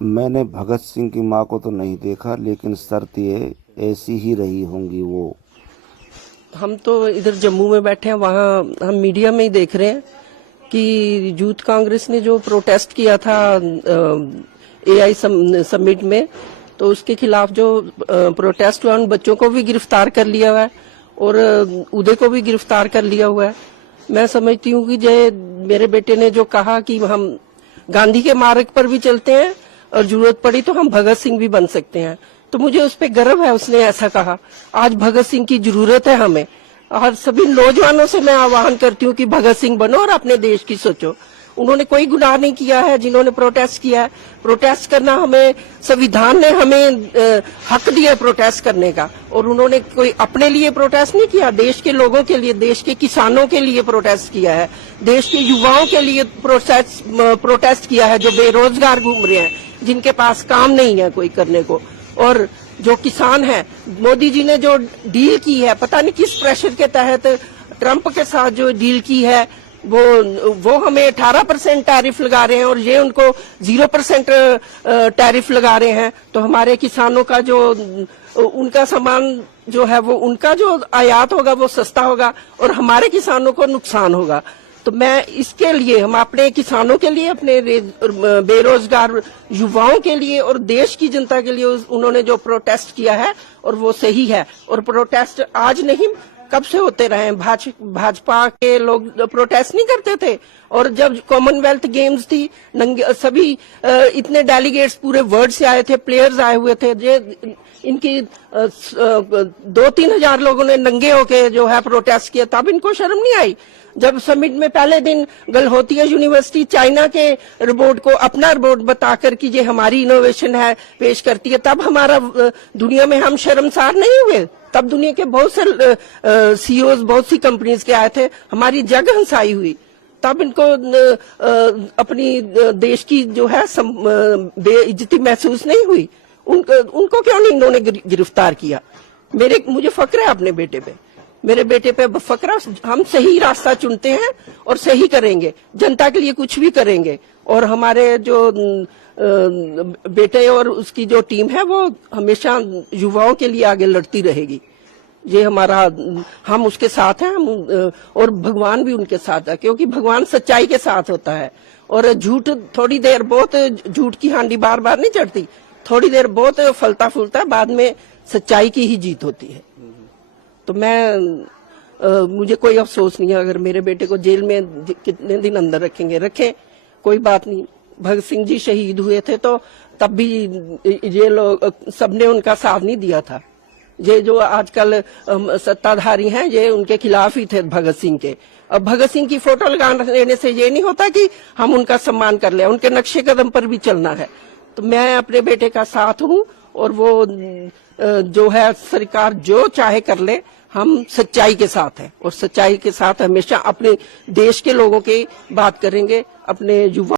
मैंने भगत सिंह की माँ को तो नहीं देखा, लेकिन शर्त ये ऐसी ही रही होंगी वो। हम तो इधर जम्मू में बैठे हैं, वहाँ हम मीडिया में ही देख रहे हैं कि यूथ कांग्रेस ने जो प्रोटेस्ट किया था एआई समिट में, तो उसके खिलाफ जो प्रोटेस्ट हुआ, उन बच्चों को भी गिरफ्तार कर लिया हुआ है और उदय को भी गिरफ्तार कर लिया हुआ है। मैं समझती हूँ कि जय मेरे बेटे ने जो कहा कि हम गांधी के मार्ग पर भी चलते हैं और जरूरत पड़ी तो हम भगत सिंह भी बन सकते हैं, तो मुझे उस पर गर्व है, उसने ऐसा कहा। आज भगत सिंह की जरूरत है हमें, और सभी नौजवानों से मैं आह्वान करती हूँ कि भगत सिंह बनो और अपने देश की सोचो। उन्होंने कोई गुनाह नहीं किया है जिन्होंने प्रोटेस्ट किया है। प्रोटेस्ट करना हमें, संविधान ने हमें हक दिया प्रोटेस्ट करने का, और उन्होंने कोई अपने लिए प्रोटेस्ट नहीं किया, देश के लोगों के लिए, देश के किसानों के लिए प्रोटेस्ट किया है, देश के युवाओं के लिए प्रोटेस्ट किया है जो बेरोजगार घूम रहे हैं, जिनके पास काम नहीं है कोई करने को। और जो किसान है, मोदी जी ने जो डील की है, पता नहीं किस प्रेशर के तहत ट्रंप के साथ जो डील की है, वो हमें 18% टैरिफ लगा रहे हैं और ये उनको 0% टैरिफ लगा रहे हैं। तो हमारे किसानों का जो उनका सामान जो है, वो उनका जो आयात होगा वो सस्ता होगा और हमारे किसानों को नुकसान होगा। तो मैं इसके लिए, हम अपने किसानों के लिए, अपने बेरोजगार युवाओं के लिए और देश की जनता के लिए उन्होंने जो प्रोटेस्ट किया है, और वो सही है। और प्रोटेस्ट आज नहीं, कब से होते रहे। भाजपा के लोग प्रोटेस्ट नहीं करते थे, और जब कॉमनवेल्थ गेम्स थी, सभी इतने डेलीगेट्स पूरे वर्ल्ड से आए थे, प्लेयर्स आए हुए थे, इनकी 2-3 हजार लोगों ने नंगे होके जो है प्रोटेस्ट किया, तब इनको शर्म नहीं आई। जब समिट में पहले दिन गलहोतिया यूनिवर्सिटी चाइना के रिपोर्ट को अपना रिपोर्ट बताकर कि ये हमारी इनोवेशन है पेश करती है, तब हमारा दुनिया में हम शर्मसार नहीं हुए। तब दुनिया के बहुत से सीईओज बहुत सी कंपनीज के आए थे, हमारी जग हंसाई हुई। तब इनको अपनी देश की जो है बेइज्जती महसूस नहीं हुई। उनको क्यों नहीं इन्होंने गिरफ्तार किया? मुझे फक्र है अपने बेटे पे, मेरे बेटे पे फक्र। हम सही रास्ता चुनते हैं और सही करेंगे, जनता के लिए कुछ भी करेंगे। और हमारे जो बेटे और उसकी जो टीम है, वो हमेशा युवाओं के लिए आगे लड़ती रहेगी। ये हमारा, हम उसके साथ हैं, और भगवान भी उनके साथ है, क्योंकि भगवान सच्चाई के साथ होता है। और झूठ थोड़ी देर, बहुत झूठ की हांडी बार बार नहीं चढ़ती, थोड़ी देर बहुत फलता फूलता, बाद में सच्चाई की ही जीत होती है। तो मुझे कोई अफसोस नहीं है अगर मेरे बेटे को जेल में कितने दिन अंदर रखें, कोई बात नहीं। भगत सिंह जी शहीद हुए थे तो तब भी ये लोग सबने उनका साथ नहीं दिया था। ये जो आजकल सत्ताधारी हैं, ये उनके खिलाफ ही थे भगत सिंह के। अब भगत सिंह की फोटो लगा लेने से ये नहीं होता कि हम उनका सम्मान कर लें, उनके नक्शे कदम पर भी चलना है। तो मैं अपने बेटे का साथ हूँ, और वो जो है सरकार जो चाहे कर ले, हम सच्चाई के साथ हैं, और सच्चाई के साथ हमेशा अपने देश के लोगों की बात करेंगे, अपने युवा